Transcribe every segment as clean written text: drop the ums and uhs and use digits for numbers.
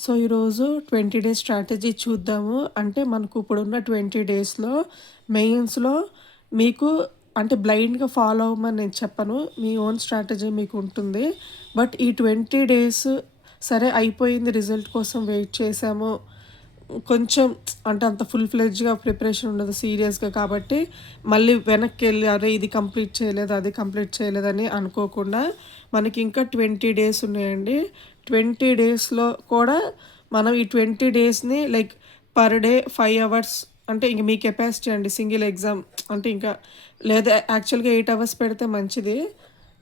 So, ఈరోజు 20 days strategy చూద్దాము. అంటే మనకు ఇప్పుడున్న 20 డేస్‌లో మెయిన్స్‌లో మీకు అంటే బ్లైండ్‌గా ఫాలో అవ్వమని నేను చెప్పను. మీ ఓన్ స్ట్రాటజీ మీకుంటుంది. బట్ ఈ 20 డేస్ సరే అయిపోయింది, రిజల్ట్ కోసం వెయిట్ చేశాము. కొంచెం అంటే అంత ఫుల్ ఫ్లెడ్జ్‌గా ప్రిపరేషన్ ఉండదు సీరియస్‌గా కాబట్టి, మళ్ళీ వెనక్కెళ్ళి అరే! ఇది కంప్లీట్ చేయలేదు, అది కంప్లీట్ చేయలేదని అనుకోకుండా మనకింకా 20 డేస్ ఉన్నాయండి. 20 డేస్‌లో కూడా మనం ఈ 20 డేస్‌ని లైక్ పర్ డే 5 అవర్స్ అంటే ఇంక మీ కెపాసిటీ అండి. సింగిల్ ఎగ్జామ్ అంటే ఇంకా లేదా యాక్చువల్‌గా 8 అవర్స్ పెడితే మంచిది.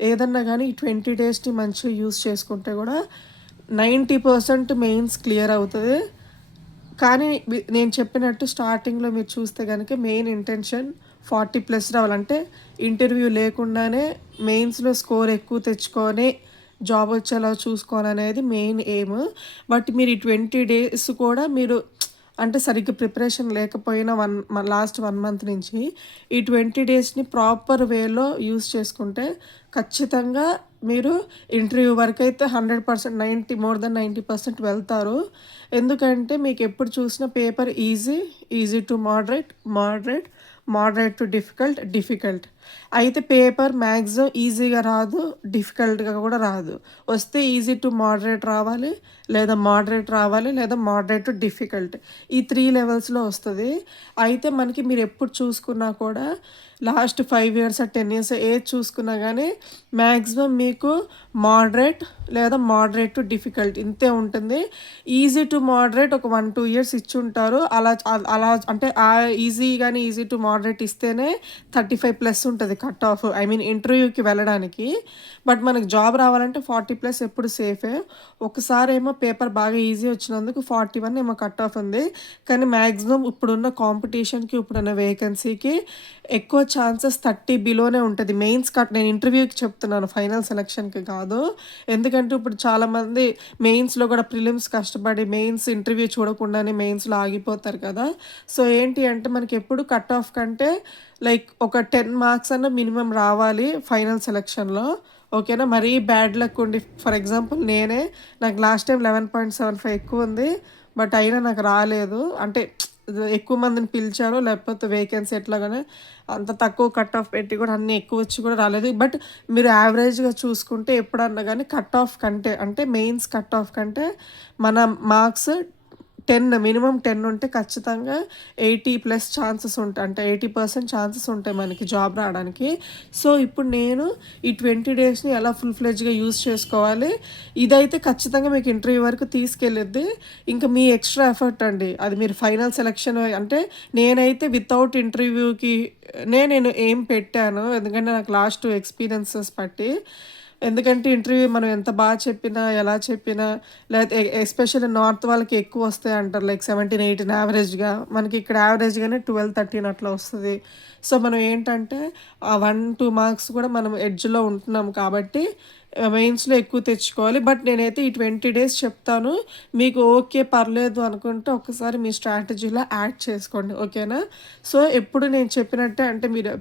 ఏదన్నా గానీ ఈ 20 డేస్‌ని మంచిగా యూజ్ చేసుకుంటే గూడా 90% మెయిన్స్ క్లియర్ అవుతది. కానీ నేను చెప్పినట్టు స్టార్టింగ్‌లో మీరు చూస్తే గనుక మెయిన్ ఇంటెన్షన్ 40+ రావాలంటే ఇంటర్వ్యూ లేకుండానే మెయిన్స్‌లో స్కోర్ ఎక్కువ తెచ్చుకొని జాబ్ వచ్చేలా చూసుకోవాలనేది మెయిన్ ఎయిమ్. బట్ మీరు ఈ 20 డేస్ కూడా మీరు అంటే సరిగ్గా ప్రిపరేషన్ లేకపోయినా లాస్ట్ 1 మంత్ నుంచి ఈ 20 డేస్‌ని ప్రాపర్ వేలో యూజ్ చేసుకుంటే ఖచ్చితంగా మీరు ఇంటర్వ్యూ వరకైతే 100% మోర్ దెన్ 90% వెళ్తారు. ఎందుకంటే మీకెప్పుడు చూసినా paper easy to moderate to difficult. అయితే పేపర్ మ్యాక్సిమం ఈజీగా రాదు, డిఫికల్ట్‌గా కూడా రాదు. వస్తే ఈజీ టు మోడరేట్ రావాలి, లేదా మోడరేట్ టు డిఫికల్ట్. ఈ 3 లెవెల్స్‌లో వస్తది. అయితే మనకి మీరెప్పుడు చూసుకున్నా కూడా లాస్ట్ 5 ఇయర్స్, 10 ఇయర్స్ ఏది చూసుకున్నా గానీ మ్యాక్సిమం మీకు మోడరేట్ టు డిఫికల్ట్ ఇంతే ఉంటుంది. ఈజీ టు మోడరేట్ ఒక 1, 2 ఇయర్స్ ఇచ్చుంటారు. అలా అంటే ఈజీ టు మోడరేట్ ఇస్తేనే 35+ ఉంటది కట్ ఆఫ్. ఐ మీన్ ఇంటర్వ్యూకి వెళ్ళడానికి. బట్ మనకు జాబ్ రావాలంటే 40+ ఎప్పుడు సేఫే. ఒకసారేమో పేపర్ బాగా ఈజీ వచ్చినందుకు 41 ఏమో కట్ ఆఫ్ ఉంది. కానీ మ్యాక్సిమం ఇప్పుడున్న కాంపిటీషన్‌కి, ఇప్పుడున్న వేకెన్సీకి ఎక్కువ ఛాన్సెస్ 30 బిలోనే ఉంటది. నేను ఇంటర్వ్యూకి చెప్తున్నాను, ఫైనల్ సెలక్షన్‌కి కాదు. ఎందుకంటే ఇప్పుడు చాలామంది మెయిన్స్‌లో కూడా ప్రిలిమ్స్ కష్టపడి మెయిన్స్ ఇంటర్వ్యూ చూడకుండానే మెయిన్స్‌లో ఆగిపోతారు కదా! సో, ఏంటి అంటే మనకెప్పుడు కట్ ఆఫ్ కంటే లైక్ ఒక 10 మార్క్స్ అన్నా మినిమమ్ రావాలి ఫైనల్ సెలక్షన్‌లో. ఓకేనా? మరీ బ్యాడ్ లక్ ఉండి ఫర్ ఎగ్జాంపుల్ నాకు లాస్ట్ టైమ్ 11.75 ఎక్కువుంది. బట్ అయినా నాకు రాలేదు. అంటే ఎక్కువ మందిని పిలిచారు, లేకపోతే వేకెన్సీ ఎట్లాగానే అంత తక్కువ కట్ ఆఫ్ పెట్టి కూడా అన్నీ ఎక్కువొచ్చి కూడా రాలేదు. బట్ మీరు యావరేజ్‌గా చూసుకుంటే ఎప్పుడన్నా గానీ కట్ ఆఫ్ కంటే అంటే మెయిన్స్ కట్ ఆఫ్ కంటే మన మార్క్స్ 10 మినిమమ్ 10 ఉంటే ఖచ్చితంగా 80+ ఛాన్సెస్ ఉంటాయి. అంటే 80% ఛాన్సెస్ ఉంటాయి మనకి జాబ్ రావడానికి. సో, ఇప్పుడు నేను ఈ 20 డేస్‌ని ఎలా ఫుల్ ఫ్లెడ్జ్‌గా యూజ్ చేసుకోవాలి, ఇదైతే ఖచ్చితంగా మీకు ఇంటర్వ్యూ వరకు తీసుకెళ్ళిద్ది. ఇంకా మీ ఎక్స్‌ట్రా ఎఫర్ట్ అండి. అది మీరు ఫైనల్ సెలక్షన్ అంటే నేనైతే వితౌట్ ఇంటర్వ్యూకి నేను ఏం పెట్టాను. ఎందుకంటే నాకు లాస్ట్ ఎక్స్‌పీరియన్సెస్ బట్టి. ఎందుకంటే ఇంటర్వ్యూ మనం ఎంత చెప్పినా, ఎలా చెప్పినా లేతే ఎస్పెషల్లీ నార్త్ వాళ్ళకి ఎక్కువొస్తాయంటారు. లైక్ 17, 18 యావరేజ్‌గా. మనకి ఇక్కడ యావరేజ్‌గానే 12, 13 అట్లా వస్తది. సో, మనం ఏంటంటే ఆ 1, 2 మార్క్స్ కూడా మనం ఎడ్జ్‌లో ఉంటున్నాం కాబట్టి మెయిన్స్‌లో ఎక్కువ తెచ్చుకోవాలి. బట్ నేనైతే ఈ 20 డేస్ చెప్తాను. మీకు ఓకే, పర్లేదు అనుకుంటే ఒక్కసారి మీ స్ట్రాటజీలో యాడ్ చేసుకోండి. ఓకేనా? సో, ఎప్పుడు నేను చెప్పినట్టే అంటే మీరు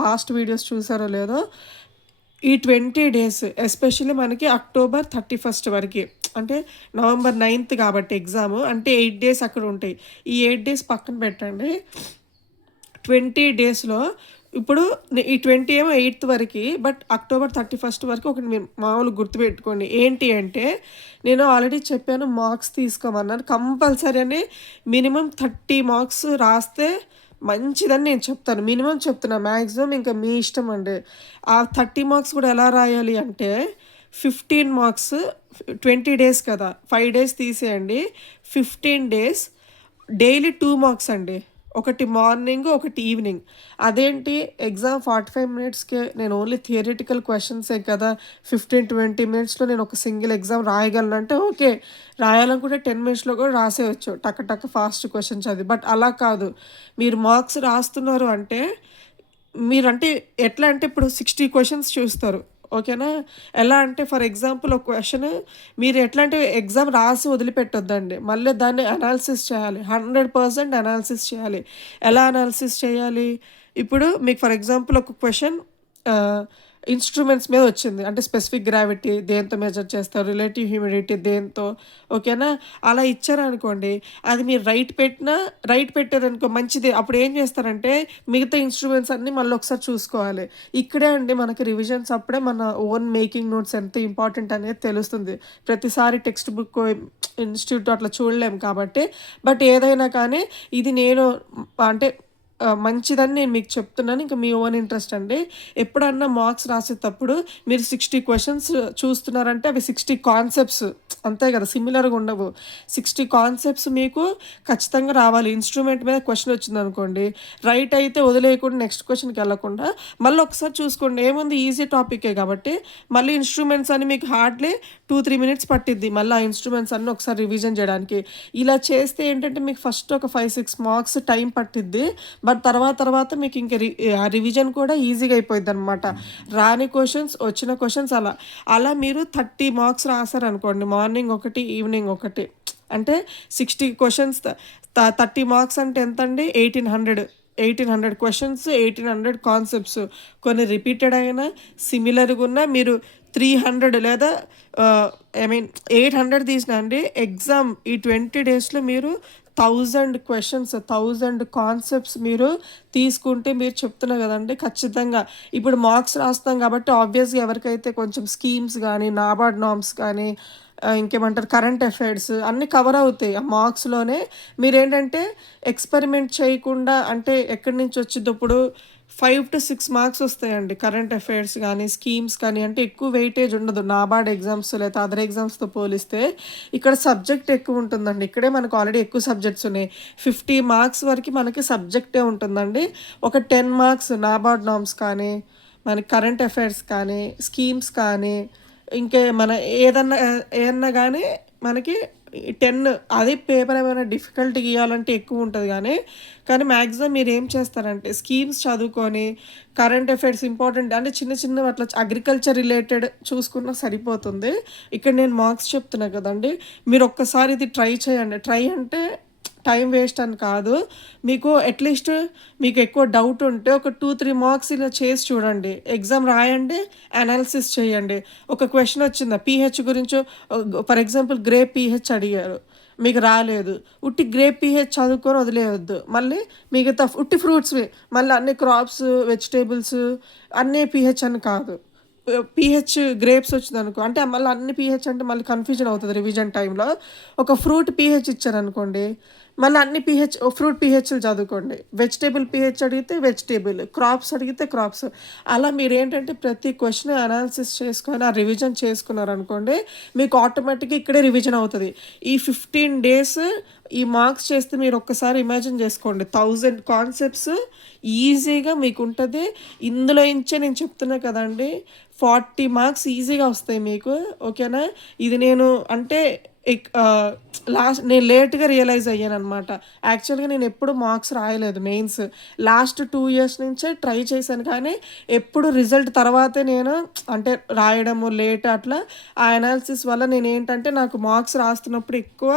పాస్ట్ వీడియోస్ చూసారో లేదో ఈ 20 డేస్ ఎస్పెషల్లీ మనకి అక్టోబర్ 31 వరకి. అంటే నవంబర్ 9థ్ కాబట్టి ఎగ్జాము. అంటే 8 డేస్ అక్కడ ఉంటాయి. ఈ 8 డేస్ పక్కన పెట్టండి. 20 డేస్‌లో ఇప్పుడు ఈ 20 ఏమో 8థ్ వరకి. బట్ అక్టోబర్ 31 వరకు ఒకటి మీరు మామూలుగా గుర్తుపెట్టుకోండి. ఏంటి అంటే నేను ఆల్రెడీ చెప్పాను, మార్క్స్ తీసుకోమన్నాను. కంపల్సరీ అని మినిమమ్ 30 మార్క్స్ రాస్తే మంచిదని నేను చెప్తాను. మినిమమ్ చెప్తున్నా. మాక్సిమం ఇంకా మీ ఇష్టం అండి. ఆ 30 మార్క్స్ కూడా ఎలా రాయాలి అంటే 15 మార్క్స్ 20 డేస్ కదా! 5 డేస్ తీసేయండి. 15 డేస్ డైలీ 2 మార్క్స్ అండి. ఒకటి మార్నింగ్, ఒకటి ఈవినింగ్. అదేంటి ఎగ్జామ్ 45 మినిట్స్‌కే నేను ఓన్లీ థియరిటికల్ క్వెషన్సే కదా! 15, 20 మినిట్స్‌లో నేను ఒక సింగిల్ ఎగ్జామ్ రాయగలనంటే ఓకే. రాయాలనుకుంటే 10 మినిట్స్‌లో కూడా రాసేయొచ్చు. టక టక ఫాస్ట్ క్వెషన్ చదివి. బట్ అలా కాదు. మీరు మార్క్స్ రాస్తున్నారు అంటే మీరంటే ఎట్లా అంటే ఇప్పుడు 60 క్వెషన్స్ చూస్తారు. ఓకేనా? ఎలా అంటే ఫర్ ఎగ్జాంపుల్ ఒక క్వెషన్ మీరు ఎట్లా అంటే ఎగ్జామ్ రాసి వదిలిపెట్టొద్దండి. మళ్ళీ దాన్ని అనాలిసిస్ చేయాలి. 100% అనాలిసిస్ చేయాలి. ఎలా అనాలిసిస్ చేయాలి? ఇప్పుడు మీకు ఫర్ ఎగ్జాంపుల్ ఒక క్వెషన్ ఆహ్, ఇన్‌స్ట్రుమెంట్స్ మీద వచ్చింది. అంటే స్పెసిఫిక్ గ్రావిటీ దేంతో మెజర్ చేస్తారు, రిలేటివ్ హ్యూమిడిటీ దేంతో, ఓకేనా? అలా ఇచ్చారనుకోండి, అది మీరు రైట్ పెట్టారనుకో మంచిదే. అప్పుడు ఏం చేస్తారంటే మిగతా ఇన్‌స్ట్రుమెంట్స్ అన్నీ మళ్ళీ ఒకసారి చూసుకోవాలి. ఇక్కడే అండి మనకి రివిజన్స్ అప్పుడే మన ఓన్ మేకింగ్ నోట్స్ ఎంత ఇంపార్టెంట్ అనేది తెలుస్తుంది. ప్రతిసారి టెక్స్ట్ బుక్, ఇన్‌స్టిట్యూట్ అట్లా చూడలేము కాబట్టి. బట్ ఏదైనా కానీ ఇది నేను అంటే మంచిదని నేను మీకు చెప్తున్నాను. ఇంక మీ ఓన్ ఇంట్రెస్ట్ అండి. ఎప్పుడన్నా మార్క్స్ రాసేటప్పుడు మీరు 60 క్వెషన్స్ చూస్తున్నారంటే అవి 60 కాన్సెప్ట్స్ అంతే కదా! సిమిలర్‌గా ఉండవు. 60 కాన్సెప్ట్స్ మీకు ఖచ్చితంగా రావాలి. ఇన్‌స్ట్రుమెంట్ మీద క్వెషన్ వచ్చిందనుకోండి, రైట్ అయితే వదిలేయకుండా నెక్స్ట్ క్వెషన్‌కెళ్ళకుండా మళ్ళీ ఒకసారి చూసుకోండి. ఏముంది ఈజీ టాపికే కాబట్టి మళ్ళీ ఇన్‌స్ట్రుమెంట్స్ అని మీకు హార్డ్‌లీ 2, 3 మినిట్స్ పట్టిద్ది. మళ్ళీ ఆ ఇన్‌స్ట్రుమెంట్స్ అన్నీ ఒకసారి రివిజన్ చేయడానికి. ఇలా చేస్తే ఏంటంటే మీకు ఫస్ట్ ఒక 5, 6 మార్క్స్ టైం పట్టిద్ది. బట్ తర్వాత మీకు ఇంక ఆ రివిజన్ కూడా ఈజీగా అయిపోయిద్దనమాట. రాని క్వెషన్స్, వచ్చిన క్వెషన్స్ అలా. అలా మీరు 30 మార్క్స్ రాసారనుకోండి. మార్నింగ్ ఒకటి, ఈవినింగ్ ఒకటి. అంటే 60 క్వెషన్స్ 30 మార్క్స్ అంటే ఎంతండి? 1800 క్వెషన్స్, 1800 కాన్సెప్ట్స్. కొన్ని రిపీటెడ్ అయినా, సిమిలర్‌గా ఉన్నా మీరు 300 లేదా ఐ మీన్ 800 తీసినా అండి ఎగ్జామ్ ఈ 20 డేస్‌లో మీరు 1000 క్వెషన్స్, 1000 కాన్సెప్ట్స్ మీరు తీసుకుంటే మీరు చెప్తున్నా కదండీ ఖచ్చితంగా. ఇప్పుడు మార్క్స్ రాస్తాం కాబట్టి ఆబ్వియస్‌గా ఎవరికైతే కొంచెం స్కీమ్స్ గానీ, నాబార్డ్ నార్మ్స్ కానీ, ఇంకేమంటారు కరెంట్ అఫైర్స్ అన్నీ కవర్ అవుతాయి. ఆ మార్క్స్‌లోనే మీరేంటంటే ఎక్స్‌పెరిమెంట్ చేయకుండా అంటే ఎక్కడి నుంచి వచ్చిద్దో ఇప్పుడు 5-6 మార్క్స్ వస్తాయండి. కరెంట్ అఫైర్స్ గానీ, స్కీమ్స్ కానీ అంటే ఎక్కువ వెయిటేజ్ ఉండదు. నాబార్డ్ ఎగ్జామ్స్ లేతే అదర్ ఎగ్జామ్స్‌తో పోలిస్తే ఇక్కడ సబ్జెక్ట్ ఎక్కువ ఉంటుందండి. ఇక్కడే మనకు ఆల్రెడీ ఎక్కువ సబ్జెక్ట్స్ ఉన్నాయి. 50 మార్క్స్ వరకి మనకి సబ్జెక్టే ఉంటుందండి. ఒక 10 మార్క్స్ నాబార్డ్ నార్మ్స్ కానీ, మనకి కరెంట్ అఫైర్స్ కానీ, స్కీమ్స్ కానీ, ఏదన్నా గానీ మనకి 10 అదే పేపర్ ఏమైనా డిఫికల్ట్ గీయాలంటే ఎక్కువుంటది గానీ, కానీ మాక్సిమం మీరేం చేస్తారంటే స్కీమ్స్ చదువుకొని, కరెంట్ అఫైర్స్ ఇంపార్టెంట్ అంటే చిన్న చిన్నవి అట్లా అగ్రికల్చర్ రిలేటెడ్ చూసుకున్నా సరిపోతుంది. ఇక్కడ నేను మార్క్స్ చెప్తున్నా కదండీ! మీరొక్కసారి ఇది ట్రై చేయండి. ట్రై అంటే టైం వేస్ట్ అని కాదు. మీకు అట్‌లీస్ట్ మీకు ఎక్కువ డౌట్ ఉంటే ఒక 2, 3 మార్క్స్ ఇలా చేసి చూడండి. ఎగ్జామ్ రాయండి, అనాలిసిస్ చేయండి. ఒక క్వెషన్ వచ్చిందా పీహెచ్ గురించో ఫర్ ఎగ్జాంపుల్ గ్రేప్ పీహెచ్ అడిగారు. మీకు రాలేదు. ఉట్టి గ్రేప్ పీహెచ్ చదువుకొని వదిలేయొద్దు. మళ్ళీ మిగతా ఉట్టి ఫ్రూట్స్‌వి మళ్ళీ అన్ని క్రాప్స్, వెజిటబుల్స్ అన్నీ పీహెచ్ అని కాదు. పీహెచ్ గ్రేప్స్ వచ్చిందనుకో అంటే మళ్ళీ అన్ని పీహెచ్ అంటే మళ్ళీ కన్‌ఫ్యూజన్ అవుతది రివిజన్ టైమ్‌లో. ఒక ఫ్రూట్ పీహెచ్ ఇచ్చారనుకోండి, మళ్ళీ అన్ని ఫ్రూట్ పీహెచ్‌లు చదువుకోండి. వెజిటబుల్ పీహెచ్ అడిగితే వెజిటబుల్, క్రాప్స్ అడిగితే క్రాప్స్. అలా మీరేంటంటే ప్రతి క్వెషన్ అనాలిసిస్ చేసుకొని, ఆ రివిజన్ చేసుకున్నారనుకోండి, మీకు ఆటోమేటిక్‌గా ఇక్కడే రివిజన్ అవుతది. ఈ 15 డేస్ ఈ మార్క్స్ చేస్తే మీరు ఒక్కసారి ఇమాజిన్ చేసుకోండి. 1000 కాన్సెప్ట్స్ ఈజీగా మీకుంటది. ఇందులో ఇంచే నేను చెప్తున్నా కదండీ! 40 మార్క్స్ ఈజీగా వస్తాయి మీకు. ఓకేనా? ఇది నేను అంటే నేను లేట్‌గా రియలైజ్ అయ్యాననమాట. యాక్చువల్‌గా నేనెప్పుడు మార్క్స్ రాయలేదు మెయిన్స్. లాస్ట్ 2 ఇయర్స్ నుంచే ట్రై చేశాను కానీ, ఎప్పుడు రిజల్ట్ తర్వాతే నేను అంటే రాయడము లేట్ అట్లా. ఆ అనాలిసిస్ వల్ల నేనేంటంటే నాకు మార్క్స్ రాస్తున్నప్పుడు ఎక్కువ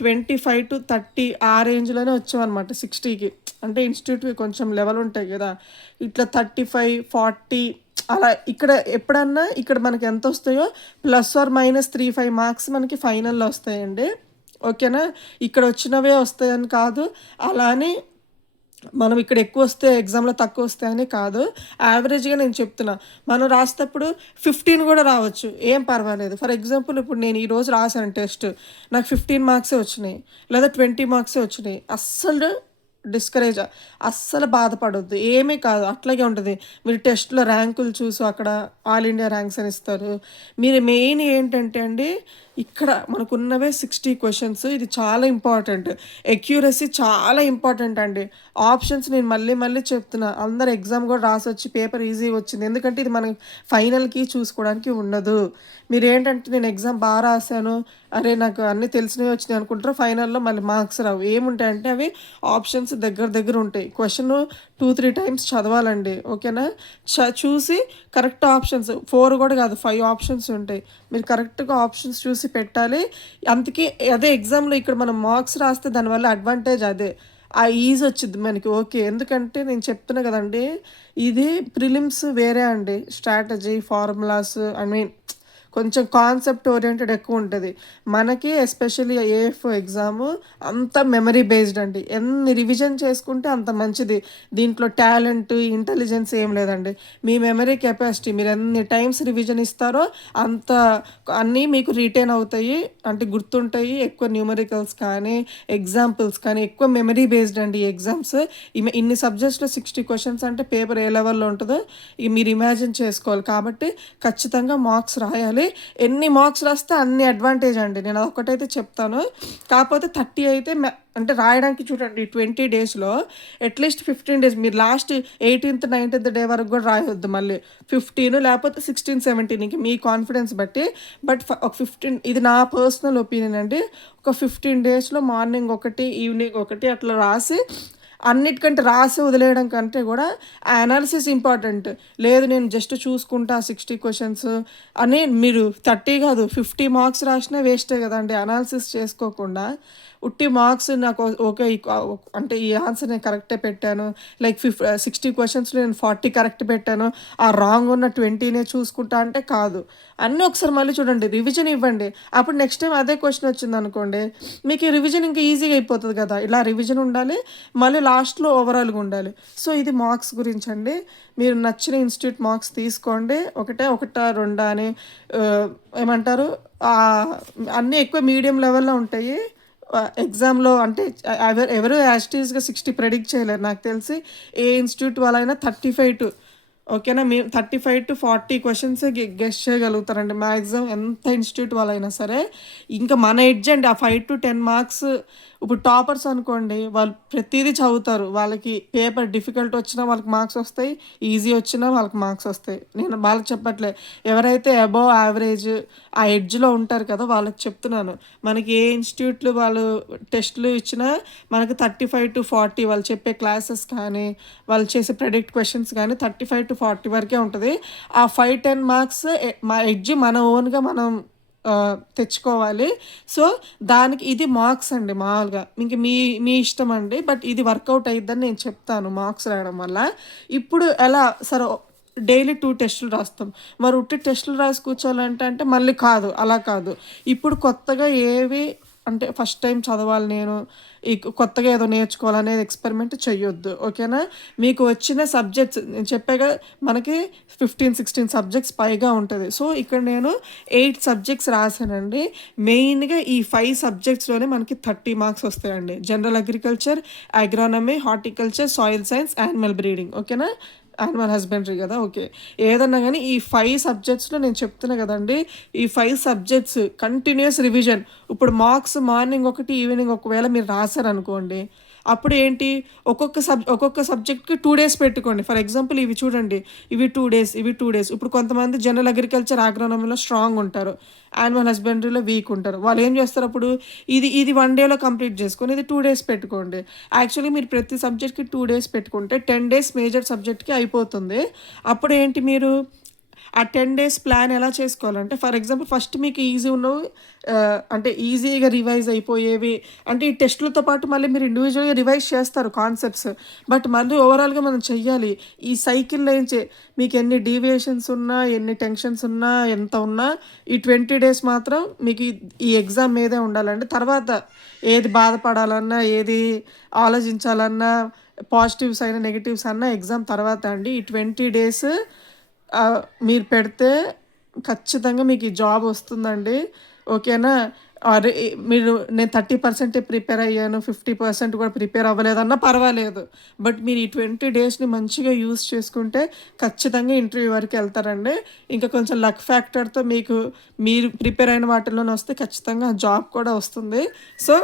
25-30 ఆ రేంజ్‌లోనే వచ్చేవన్నమాట 60కి. అంటే ఇన్‌స్టిట్యూట్‌వి కొంచెం లెవెల్ ఉంటాయి గదా! ఇట్లా 35, 40 అలా ఎప్పుడన్నా ఇక్కడ మనకి ఎంతొస్తాయో ±3, 5 మార్క్స్ మనకి ఫైనల్‌లో వస్తాయండి. ఓకేనా? ఇక్కడ వచ్చినవే వస్తాయని కాదు. అలా అని మనం ఇక్కడ ఎక్కువొస్తే ఎగ్జామ్‌లో తక్కువొస్తాయని కాదు. యావరేజ్‌గా నేను చెప్తున్నా. మనం రాసేటప్పుడు 15 గూడా రావచ్చు. ఏం పర్వాలేదు. ఫర్ ఎగ్జాంపుల్ ఇప్పుడు నేను ఈరోజు రాసాను టెస్ట్. నాకు 15 మార్క్సే వచ్చినాయి. లేదా 20 మార్క్సే వచ్చినాయి. అస్సలు బాధపడొద్దు. ఏమీ కాదు. అట్లాగే ఉంటది. మీరు టెస్ట్‌లో ర్యాంకులు చూసి అక్కడ ఆల్ ఇండియా ర్యాంక్స్ అని ఇస్తారు. మీరు మెయిన్ ఏంటంటే అండి, ఇక్కడ మనకున్నవే 60 క్వెషన్స్. ఇది చాలా ఇంపార్టెంట్. అక్యురసీ చాలా ఇంపార్టెంట్ అండి. ఆప్షన్స్ నేను మళ్ళీ చెప్తున్నా. అందరూ ఎగ్జామ్ గూడా రాసొచ్చి పేపర్ ఈజీగా వచ్చింది. ఎందుకంటే ఇది మనం ఫైనల్‌కి చూసుకోవడానికి ఉండదు. మీరేంటంటే నేను ఎగ్జామ్ రాసాను. అరే! నాకు అన్నీ తెలిసినవే వచ్చినాయి అనుకుంటారు. ఫైనల్‌లో మళ్ళీ మార్క్స్ రావు. ఏముంటాయంటే అవి ఆప్షన్స్ దగ్గర ఉంటాయి. క్వెషన్ 2, 3 టైమ్స్ చదవాలండి. ఓకేనా? చూసి కరెక్ట్ ఆప్షన్స్ 4 గూడా కాదు 5 ఆప్షన్స్ ఉంటాయి. మీరు కరెక్ట్‌గా ఆప్షన్స్ చూసి పెట్టాలి. అందుకే అదే ఎగ్జామ్‌లో ఇక్కడ మనం మార్క్స్ రాస్తే దానివల్ల అడ్వాంటేజ్ అదే. ఆ ఈజ్ వచ్చిద్ది మనకి. ఓకే. ఎందుకంటే నేను చెప్తున్నా కదండీ! ఇది ప్రిలిమ్స్ వేరే అండి. స్ట్రాటజీ, ఫార్ములాస్ ఐ మీన్ కొంచెం కాన్సెప్ట్ ఓరియెంటెడ్ ఎక్కువుంటది. మనకి ఎస్పెషల్లీ ఏఎఫ్ఓ ఎగ్జాము అంతా మెమరీ బేస్డ్ అండి. ఎన్ని రివిజన్ చేసుకుంటే అంత మంచిది. దీంట్లో టాలెంట్, ఇంటెలిజెన్స్ ఏం లేదండి. మీ మెమరీ కెపాసిటీ మీరెన్ని టైమ్స్ రివిజన్ ఇస్తారో అంత అన్నీ మీకు రిటైన్ అవుతాయి. అంటే గుర్తుంటాయి. ఎక్కువ న్యూమరికల్స్ కానీ, ఎగ్జాంపుల్స్ కానీ ఎక్కువ మెమరీ బేస్డ్ అండి ఈ ఎగ్జామ్స్. ఇన్ని సబ్జెక్ట్స్‌లో 60 క్వెషన్స్ అంటే పేపర్ ఏ లెవెల్‌లో ఉంటదో ఇగ మీరు ఇమాజిన్ చేసుకోవాలి. కాబట్టి ఖచ్చితంగా మార్క్స్ రాయాలి. ఎన్ని మార్క్స్ రాస్తే అన్ని అడ్వాంటేజ్ అండి. నేను అదొక్కటైతే చెప్తాను. కాకపోతే 30 అయితే అంటే రాయడానికి చూడండి 20 డేస్‌లో అట్‌లీస్ట్ 15 డేస్ మీరు లాస్ట్ 18థ్, 19థ్ డే వరకు గూడా రాయొద్దు మళ్ళీ. 15 లేపోతే 16, 17 ఇంక మీ కాన్ఫిడెన్స్ బట్టి. బట్ ఒక 15 ఇది నా పర్సనల్ ఒపీనియన్ అండి. ఒక 15 డేస్‌లో మార్నింగ్ ఒకటి, ఈవినింగ్ ఒకటి అట్లా రాసి అన్నిటికంటే రాసి వదిలేయడం కంటే గూడా ఆ అనాలిసిస్ ఇంపార్టెంట్. లేదు నేను జస్ట్ చూసుకుంటా 60 క్వెషన్స్ అని మీరు 30 కాదు 50 మార్క్స్ రాసినా వేస్టే గదండీ! అనాలిసిస్ చేసుకోకుండా ఉట్టి మార్క్స్ నాకు ఓకే. అంటే ఈ ఆన్సర్ నేను కరెక్టే పెట్టాను. లైక్ 60 క్వెషన్స్‌లో నేను 40 కరెక్ట్ పెట్టాను. ఆ రాంగ్ ఉన్న 20నే చూసుకుంటా అంటే కాదు. అన్నీ ఒకసారి మళ్ళీ చూడండి. రివిజన్ ఇవ్వండి. అప్పుడు నెక్స్ట్ టైమ్ అదే క్వెషన్ వచ్చిందనుకోండి, మీకు ఈ రివిజన్ ఇంకా ఈజీగా అయిపోతది గదా! ఇలా రివిజన్ ఉండాలి. మళ్ళీ లాస్ట్‌లో ఓవరాల్‌గా ఉండాలి. సో, ఇది మార్క్స్ గురించండి. మీరు నచ్చిన ఇన్‌స్టిట్యూట్ మార్క్స్ తీసుకోండి. ఒకటా, రెండా అని ఆహ్, ఏమంటారు అన్నీ ఎక్కువ మీడియం లెవెల్‌లో ఉంటాయి. ఎగ్జామ్‌లో అంటే ఎవరు యాజ్ ఇట్ ఈస్‌గా 60 ప్రెడిక్ట్ చేయలేరు నాకు తెలిసి. ఏ ఇన్‌స్టిట్యూట్ వాళ్ళైనా 35 టు ఓకేనా. మేము 35-40 క్వెషన్స్ గెస్ చేయగలుగుతారండి మాక్సిమం ఎంత ఇన్‌స్టిట్యూట్ వాళ్ళైనా సరే. ఇంకా మన ఎడ్జ్ అండి. ఆ 5-10 మార్క్స్ ఇప్పుడు టాపర్స్ అనుకోండి, వాళ్ళు ప్రతీదీ చదువుతారు. వాళ్ళకి పేపర్ డిఫికల్ట్ వచ్చినా వాళ్ళకి మార్క్స్ వస్తాయి. ఈజీ వచ్చినా వాళ్ళకి మార్క్స్ వస్తాయి. నేను వాళ్ళకి చెప్పట్లే. ఎవరైతే అబోవ్ యావరేజ్ ఆ ఎడ్జ్‌లో ఉంటారు కదా! వాళ్ళకి చెప్తున్నాను. మనకి ఏ ఇన్‌స్టిట్యూట్‌లు వాళ్ళు టెస్ట్‌లు ఇచ్చినా మనకు 35-40 వాళ్ళు చెప్పే క్లాసెస్ కానీ, వాళ్ళు చేసే ప్రెడిక్ట్ క్వెషన్స్ కానీ 35-40 వరకే ఉంటది. ఆ 5-10 మార్క్స్ మా ఎడ్జ్ మన ఓన్‌గా మనం తెచ్చుకోవాలి. సో, దానికి ఇది మార్క్స్ అండి మామూలుగా. ఇంక మీ మీ ఇష్టం అండి. బట్ ఇది వర్కౌట్ అయిద్దని నేను చెప్తాను మార్క్స్ రాయడం వల్ల. ఇప్పుడు ఎలా సరే డైలీ 2 టెస్టులు రాస్తాం. మరి ఉట్టి టెస్టులు రాసి కూర్చోవాలంటే అంటే మళ్ళీ కాదు. అలా కాదు. ఇప్పుడు కొత్తగా ఏవి అంటే ఫస్ట్ టైమ్ చదవాలి నేను. కొత్తగా ఏదో నేర్చుకోవాలనేది ఎక్స్‌పెరిమెంట్ చెయ్యొద్దు. ఓకేనా? మీకు వచ్చిన సబ్జెక్ట్స్ నేను చెప్పాగా మనకి 15, 16 సబ్జెక్ట్స్ పైగా ఉంటది. సో, ఇక్కడ నేను 8 సబ్జెక్ట్స్ రాసానండి. మెయిన్‌గా ఈ 5 సబ్జెక్ట్స్‌లోనే మనకి 30 మార్క్స్ వస్తాయండి. General agriculture, agronomy, horticulture, soil science, animal breeding ఓకేనా? యానిమల్ హస్బెండరీ గదా! ఓకే. ఏదన్నా గాని ఈ 5 సబ్జెక్ట్స్‌లో నేను చెప్తున్నా గదండీ! ఈ 5 సబ్జెక్ట్స్ కంటిన్యూయస్ రివిజన్. ఇప్పుడు మార్క్స్ మార్నింగ్ ఒకటి, ఈవినింగ్ ఒకవేళ మీరు రాసారనుకోండి. అప్పుడు ఏంటి ఒక్కొక్క సబ్జెక్ట్‌కి 2 డేస్ పెట్టుకోండి. ఫర్ ఎగ్జాంపుల్ ఇవి చూడండి. ఇవి 2 డేస్, ఇవి 2 డేస్. ఇప్పుడు కొంతమంది జనరల్ అగ్రికల్చర్, అగ్రోనమీలో స్ట్రాంగ్ ఉంటారు. యానిమల్ హస్బెండరీలో వీక్ ఉంటారు. వాళ్ళు ఏం చేస్తారు అప్పుడు ఇది 1 డేలో కంప్లీట్ చేసుకొని ఇది 2 డేస్ పెట్టుకోండి. యాక్చువల్లీ మీరు ప్రతి సబ్జెక్ట్‌కి 2 డేస్ పెట్టుకుంటే 10 డేస్ మేజర్ సబ్జెక్ట్‌కి అయిపోతుంది. అప్పుడేంటి మీరు ఆ 10 డేస్ ప్లాన్ ఎలా చేసుకోవాలంటే ఫర్ ఎగ్జాంపుల్ ఫస్ట్ మీకు ఈజీ ఉన్నవి అంటే ఈజీగా రివైజ్ అయిపోయేవి అంటే ఈ టెస్ట్‌లతో పాటు మళ్ళీ మీరు ఇండివిడ్యువల్‌గా రివైజ్ చేస్తారు కాన్సెప్ట్స్. బట్ మళ్ళీ ఓవరాల్‌గా మనం చెయ్యాలి. ఈ సైకిల్‌లో మీకు ఎన్ని డీవియేషన్స్ ఉన్నా, ఎన్ని టెన్షన్స్ ఉన్నా, ఎంత ఉన్నా ఈ 20 డేస్ మాత్రం మీకు ఈ ఎగ్జామ్ మీదే ఉండాలండి. తర్వాత ఏది బాధపడాలన్నా, ఏది ఆలోచించాలన్నా, పాజిటివ్స్ అయినా, నెగెటివ్స్ అన్నా ఎగ్జామ్ తర్వాత అండి. ఈ 20 డేస్ మీరు పెడితే ఖచ్చితంగా మీకు ఈ జాబ్ వస్తుందండి. ఓకేనా? అరే! నేను 30% ప్రిపేర్ అయ్యాను. 50% కూడా ప్రిపేర్ అవ్వలేదన్నా పర్వాలేదు. బట్ మీరు ఈ 20 డేస్‌ని మంచిగా యూజ్ చేసుకుంటే ఖచ్చితంగా ఇంటర్వ్యూ వరకెళ్తారండి. ఇంకా కొంచెం లక్ ఫ్యాక్టర్‌తో మీరు ప్రిపేర్ అయిన వాటిల్లోనే వస్తే ఖచ్చితంగా జాబ్ కూడా వస్తుంది. సో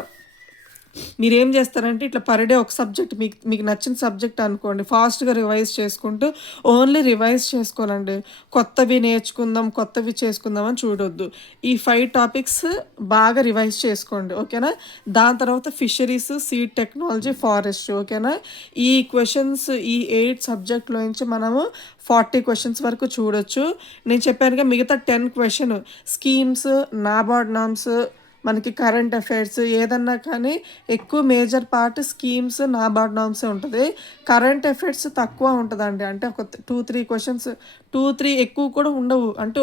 మీరేం చేస్తారంటే ఇట్లా పర్ డే ఒక సబ్జెక్ట్ మీకు మీకు నచ్చిన సబ్జెక్ట్ అనుకోండి. ఫాస్ట్‌గా రివైజ్ చేసుకుంటూ ఓన్లీ రివైజ్ చేసుకోవాలండి. కొత్తవి నేర్చుకుందాం, కొత్తవి చేసుకుందాం అని చూడొద్దు. ఈ 5 టాపిక్స్ బాగా రివైజ్ చేసుకోండి. ఓకేనా? దాని తర్వాత ఫిషరీస్, సీడ్ టెక్నాలజీ, ఫారెస్ట్ ఓకేనా? ఈ క్వెషన్స్ ఈ 8 సబ్జెక్ట్‌లో నుంచి మనము 40 క్వెషన్స్ వరకు చూడొచ్చు. నేను చెప్పానుగా మిగతా 10 క్వెషన్ స్కీమ్స్, నాబార్డ్ నార్మ్స్ మనకి కరెంట్ అఫైర్స్ ఏదన్నా కానీ ఎక్కువ మేజర్ పార్ట్ స్కీమ్స్, నాబార్డ్ నామ్సే ఉంటది. కరెంట్ అఫైర్స్ తక్కువ ఉంటదండి. అంటే ఒక 2, 3 క్వెషన్స్ 2, 3 ఎక్కువ కూడా ఉండవు. అంటూ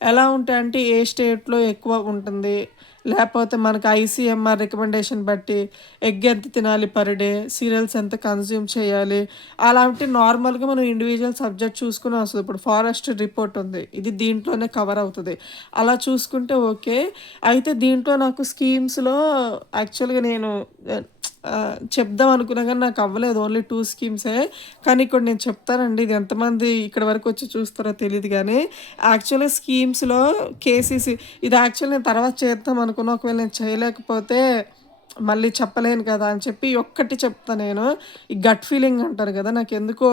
ఎలా ఉంటాయంటే ఏ స్టేట్‌లో ఎక్కువ ఉంటుంది, లేపోతే మనకి ఐసీఎంఆర్ రికమెండేషన్ బట్టి ఎగ్ ఎంత తినాలి పర్ డే, సీరియల్స్ ఎంత కన్జ్యూమ్ చేయాలి, అలాంటి నార్మల్‌గా మనం ఇండివిడ్యువల్ సబ్జెక్ట్ చూసుకుని వస్తది. ఇప్పుడు ఫారెస్ట్ రిపోర్ట్ ఉంది. ఇది దీంట్లోనే కవర్ అవుతది. అలా చూసుకుంటే ఓకే. అయితే దీంట్లో నాకు స్కీమ్స్‌లో యాక్చువల్‌గా నేను చెప్దాం అనుకున్నా గానీ నాకు అవ్వలేదు. ఓన్లీ 2 స్కీమ్సే. కానీ ఇక్కడ నేను చెప్తానండి. ఇది ఎంతమంది ఇక్కడి వరకొచ్చి చూస్తారో తెలీదు గానీ, యాక్చువల్‌గా స్కీమ్స్‌లో కేసీసీ ఇది యాక్చువల్ నేను తర్వాత చేద్దాం అనుకున్నా. ఒకవేళ నేను చేయలేకపోతే మళ్ళీ చెప్పలేను కదా అని చెప్పి ఈ ఒక్కటి చెప్తా నేను. ఈ గట్ ఫీలింగ్ అంటారు గదా! నాకెందుకో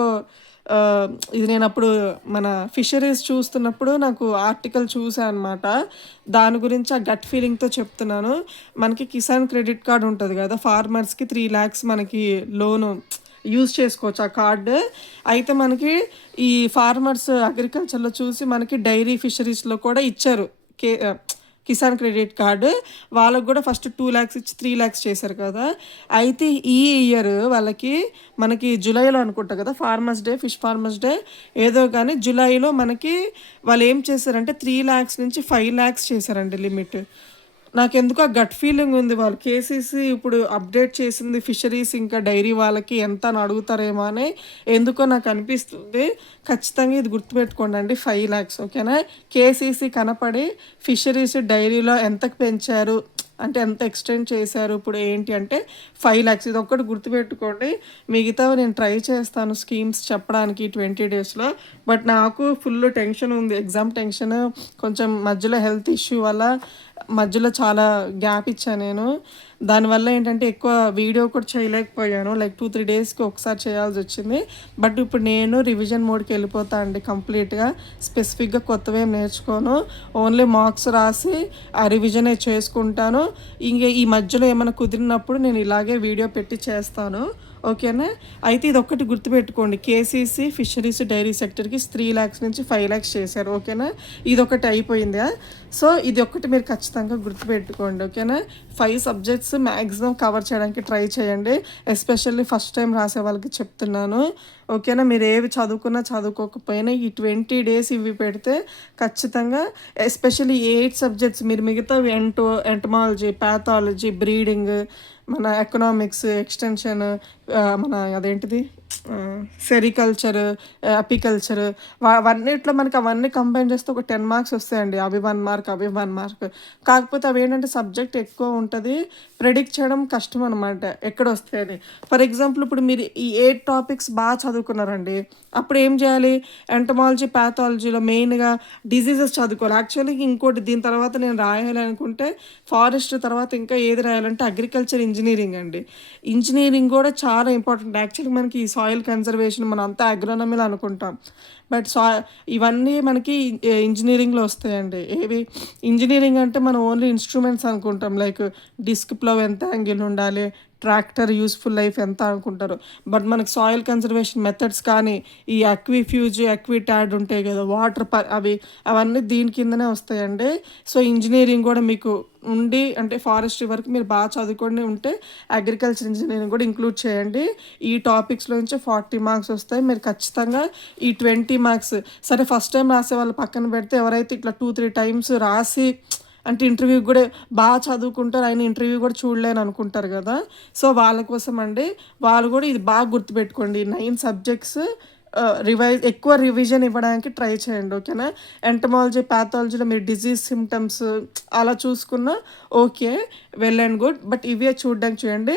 ఇది నేనప్పుడు మన ఫిషరీస్ చూస్తున్నప్పుడు నాకు ఆర్టికల్ చూసా అనమాట. దాని గురించి ఆ గట్ ఫీలింగ్‌తో చెప్తున్నాను. మనకి కిసాన్ క్రెడిట్ కార్డ్ ఉంటది గదా! ఫార్మర్స్‌కి 3,00,000 మనకి లోను యూజ్ చేసుకోవచ్చు ఆ కార్డ్. అయితే మనకి ఈ ఫార్మర్స్ అగ్రికల్చర్‌లో చూసి మనకి డైరీ ఫిషరీస్‌లో కూడా ఇచ్చారు. కే ఆహ్, కిసాన్ క్రెడిట్ కార్డ్. వాళ్ళకి గూడా ఫస్ట్ 2,00,000 ఇచ్చి 3,00,000 చేశారు కదా! అయితే ఈ ఇయర్ వాళ్ళకి మనకి జులైలో అనుకుంటా కదా! Farmers day, fish farmers day ఏదో గాని జులైలో మనకి వాళ్ళేం చేశారంటే 3,00,000 నుంచి 5,00,000 చేశారండి లిమిట్. నాకెందుకో ఆ గట్ ఫీలింగ్ ఉంది. వాళ్ళు కేసీసీ ఇప్పుడు అప్డేట్ చేసింది ఫిషరీస్ ఇంకా డైరీ వాళ్ళకి ఎంత అని అడుగుతారేమో అని ఎందుకో నాకు అనిపిస్తుంది. ఖచ్చితంగా ఇది గుర్తుపెట్టుకోండండి 5,00,000 ఓకేనా? కేసీసీ కనపడి ఫిషరీస్ డైరీలో ఎంతకు పెంచారు, అంటే ఎంత ఎక్స్టెండ్ చేశారు, ఇప్పుడు ఏంటి అంటే 5,00,000 ఇదొక్కటి గుర్తుపెట్టుకోండి. మిగతావి నేను ట్రై చేస్తాను స్కీమ్స్ చెప్పడానికి 20 డేస్‌లో. బట్ నాకు ఫుల్ టెన్షన్ ఉంది. ఎగ్జామ్ టెన్షన్, కొంచెం మధ్యలో హెల్త్ ఇష్యూ వల్ల మధ్యలో చాలా గ్యాప్ ఇచ్చా నేను. దానివల్ల ఏంటంటే ఎక్కువ వీడియో కూడా చేయలేకపోయాను. లైక్ 2, 3 డేస్‌కి ఒకసారి చేయాల్సొచ్చింది. బట్ ఇప్పుడు నేను రివిజన్ మోడ్‌కి వెళ్ళిపోతా అండి కంప్లీట్‌గా. స్పెసిఫిక్‌గా కొత్తవేం నేర్చుకోను. ఓన్లీ మార్క్స్ రాసి ఆ రివిజనే చేసుకుంటాను. ఇంక ఈ మధ్యలో ఏమైనా కుదిరినప్పుడు నేను ఇలాగే వీడియో పెట్టి చేస్తాను. ఓకేనా? అయితే ఇదొక్కటి గుర్తుపెట్టుకోండి. కేసీసీ ఫిషరీస్ డైరీ సెక్టర్‌కి 3,00,000 నుంచి 5,00,000 చేశారు. ఓకేనా? ఇదొకటి అయిపోయిందా? సో, ఇది ఒక్కటి మీరు ఖచ్చితంగా గుర్తుపెట్టుకోండి. ఓకేనా? 5 సబ్జెక్ట్స్ మ్యాక్సిమం కవర్ చేయడానికి ట్రై చేయండి. ఎస్పెషల్లీ ఫస్ట్ టైమ్ రాసే వాళ్ళకి చెప్తున్నాను. ఓకేనా? మీరు ఏవి చదువుకున్నా, చదువుకోకపోయినా ఈ 20 డేస్ ఇవి పెడితే ఖచ్చితంగా ఎస్పెషల్లీ 8 సబ్జెక్ట్స్ మీరు మిగతావి ఎంటమాలజీ, పాథాలజీ, బ్రీడింగ్, మన ఎకనామిక్స్, ఎక్స్‌టెన్షన్, మన అదేంటిది సెరికల్చర్, అపికల్చర్ అవన్నిట్లో మనకి అవన్నీ కంబైన్ చేస్తే ఒక 10 మార్క్స్ వస్తాయండి. అవి 1 మార్క్, అవి 1 మార్క్. కాకపోతే అవేంటంటే సబ్జెక్ట్ ఎక్కువ ఉంటది. ప్రెడిక్ట్ చేయడం కష్టం అనమాట ఎక్కడొస్తాయని. ఫర్ ఎగ్జాంపుల్ ఇప్పుడు మీరు ఈ 8 టాపిక్స్ చదువుకున్నారండి. అప్పుడు ఏం చేయాలి? ఎంటమాలజీ, పాథాలజీలో మెయిన్‌గా డిసీజెస్ చదువుకోవాలి. యాక్చువల్లీ ఇంకోటి దీని తర్వాత నేను రాయాలి అనుకుంటే ఫారెస్ట్ తర్వాత ఇంకా ఏది రాయాలంటే అగ్రికల్చర్ ఇంజినీరింగ్ అండి. ఇంజినీరింగ్ కూడా చాలా ఇంపార్టెంట్. యాక్చువల్లీ మనకి ఈ సాయిల్ కన్జర్వేషన్ మనం అంతా అగ్రోనమీలో అనుకుంటాం. బట్ ఇవన్నీ మనకి ఇంజినీరింగ్‌లో వస్తాయండి. ఏవి? ఇంజినీరింగ్ అంటే మనం ఓన్లీ ఇన్‌స్ట్రుమెంట్స్ అనుకుంటాం. లైక్ డిస్క్ ప్లవ్ ఎంత యాంగిల్ ఉండాలి, ట్రాక్టర్ యూజ్‌ఫుల్ లైఫ్ ఎంత అనుకుంటారు. బట్ మనకు సాయిల్ కన్జర్వేషన్ మెథడ్స్ కానీ, ఈ అక్విఫ్యూజ్, అక్విటాడ్ ఉంటాయి కదా! అవన్నీ దీని కిందనే వస్తాయండి. సో, ఇంజినీరింగ్ కూడా మీకు ఉండి అంటే ఫారెస్ట్రీ వరకు మీరు చదువుకొని ఉంటే అగ్రికల్చర్ ఇంజినీరింగ్ కూడా ఇంక్లూడ్ చేయండి. ఈ టాపిక్స్‌లో నుంచి 40 మార్క్స్ వస్తాయి. మీరు ఖచ్చితంగా ఈ 20 మార్క్స్ సరే ఫస్ట్ టైమ్ రాసే వాళ్ళు పక్కన పెడితే ఎవరైతే ఇట్లా 2, 3 టైమ్స్ రాసి అంటే ఇంటర్వ్యూకి కూడా చదువుకుంటారు. అయినా ఇంటర్వ్యూ కూడా చూడలేను అనుకుంటారు కదా! సో, వాళ్ళ కోసం అండి. వాళ్ళు కూడా ఇది గుర్తుపెట్టుకోండి. 9 సబ్జెక్ట్స్ ఎక్కువ రివిజన్ ఇవ్వడానికి ట్రై చేయండి. ఓకేనా? ఎంటమాలజీ, పాథాలజీలో మీరు డిసీజ్ సింప్టమ్స్ అలా చూసుకున్నా okay. Well and good. But ఇవే చూడడానికి చూడండి.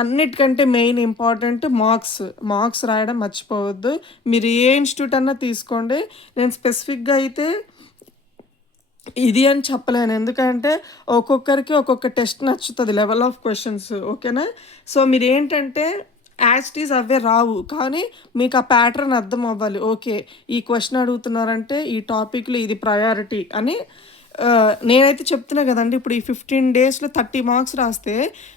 అన్నిటికంటే మెయిన్ ఇంపార్టెంట్ మార్క్స్. మార్క్స్ రాయడం మర్చిపోవద్దు. మీరు ఏ ఇన్‌స్టిట్యూట్ అన్నా తీసుకోండి. నేను స్పెసిఫిక్‌గా అయితే ఇది అని చెప్పలేను. ఎందుకంటే ఒక్కొక్కరికి ఒక్కొక్క టెస్ట్ నచ్చుతది. లెవెల్ ఆఫ్ క్వెషన్స్ ఓకేనా? సో, మీరేంటంటే యాజ్ ఇట్ ఈజ్ అవే రావు. కానీ మీకు ఆ ప్యాటర్న్ అర్థం అవ్వాలి. ఓకే. ఈ క్వెషన్ అడుగుతున్నారంటే ఈ టాపిక్‌లో ఇది ప్రయారిటీ అని నేనైతే చెప్తున్నా కదండీ! ఇప్పుడు ఈ 15 డేస్‌లో 30 మార్క్స్ రాస్తే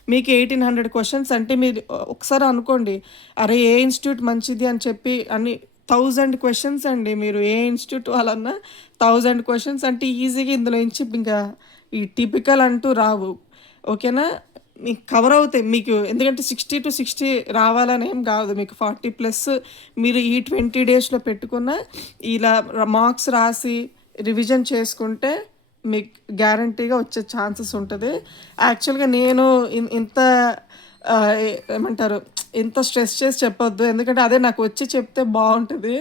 మీకు 1800 క్వెషన్స్ అంటే మీరు ఒకసారి అనుకోండి. అరే! ఏ ఇన్‌స్టిట్యూట్ మంచిది అని చెప్పి 1000 క్వెషన్స్ అండి. మీరు ఏ ఇన్‌స్టిట్యూట్ వాళ్ళన్నా 1000 క్వెషన్స్ అంటే ఈజీగా ఇందులో నుంచి ఇంకా ఈ టిపికల్ అంటూ రావు. ఓకేనా? మీకు కవర్ అవుతాయి. మీకు ఎందుకంటే 60-60 రావాలని ఏం కాదు. మీకు 40+ మీరు ఈ 20 డేస్‌లో పెట్టుకున్న ఇలా మార్క్స్ రాసి రివిజన్ చేసుకుంటే మీకు గ్యారంటీగా వచ్చే ఛాన్సెస్ ఉంటది. యాక్చువల్‌గా నేను ఇంత ఏమంటారు, ఇంత స్ట్రెస్ చేసి చెప్పొద్దు. ఎందుకంటే అదే నాకు వచ్చి చెప్తే బావుంటది.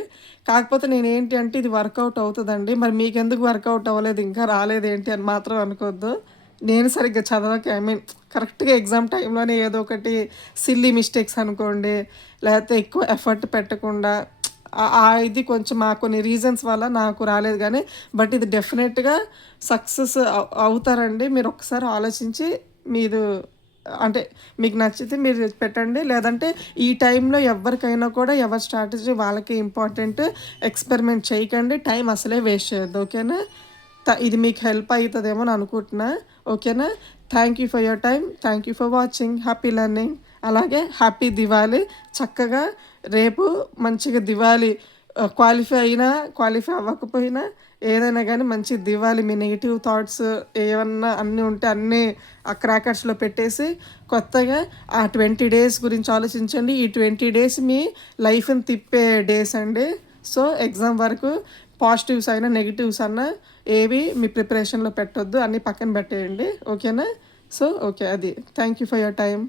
కాకపోతే నేనేంటి అంటే ఇది వర్కౌట్ అవుతదండి. మరి మీకెందుకు వర్కౌట్ అవ్వలేదు, ఇంకా రాలేదేంటి అని మాత్రం అనుకోద్దు. నేను సరిగ్గా చదవక ఐ మీన్ కరెక్ట్‌గా ఎగ్జామ్ టైమ్‌లోనే ఏదో ఒకటి సిల్లీ మిస్టేక్స్ అనుకోండి, లేకపోతే ఎక్కువ ఎఫర్ట్ పెట్టకుండా ఇది కొంచెం కొన్ని రీజన్స్ వల్ల నాకు రాలేదు గానీ, బట్ ఇది డెఫినెట్‌గా సక్సెస్ అవుతారండి. మీరొక్కసారి ఆలోచించి మీరు అంటే మీకు నచ్చితే మీరు పెట్టండి. లేదంటే ఈ టైంలో ఎవ్వరికైనా కూడా ఎవరి స్ట్రాటజీ వాళ్ళకే ఇంపార్టెంట్. ఎక్స్‌పెరిమెంట్ చేయకండి. టైం అసలే వేస్ట్ చేయొద్దు. ఓకేనా? ఇది మీకు హెల్ప్ అయితదేమో అని అనుకుంటున్నా. ఓకేనా? Thank you for your time. Thank you for watching. Happy learning. అలాగే హ్యాపీ దివాళీ. చక్కగా రేపు మంచిగా దివాళీ క్వాలిఫై అయినా, క్వాలిఫై అవ్వకపోయినా ఏదైనా గానీ మంచి దివాళీ మీ నెగెటివ్ థాట్స్ ఏమన్నా అన్నీ ఉంటే అన్నీ ఆ క్రాకర్స్‌లో పెట్టేసి కొత్తగా ఆ 20 డేస్ గురించి ఆలోచించండి. ఈ 20 డేస్ మీ లైఫ్‌ని తిప్పే డేస్ అండి. సో, ఎగ్జామ్ వరకు పాజిటివ్స్ అయినా, నెగెటివ్స్ అన్నా ఏవి మీ ప్రిపరేషన్‌లో పెట్టొద్దు. అన్నీ పక్కన పెట్టేయండి. ఓకేనా? సో, ఓకే అది. Thank you for your time.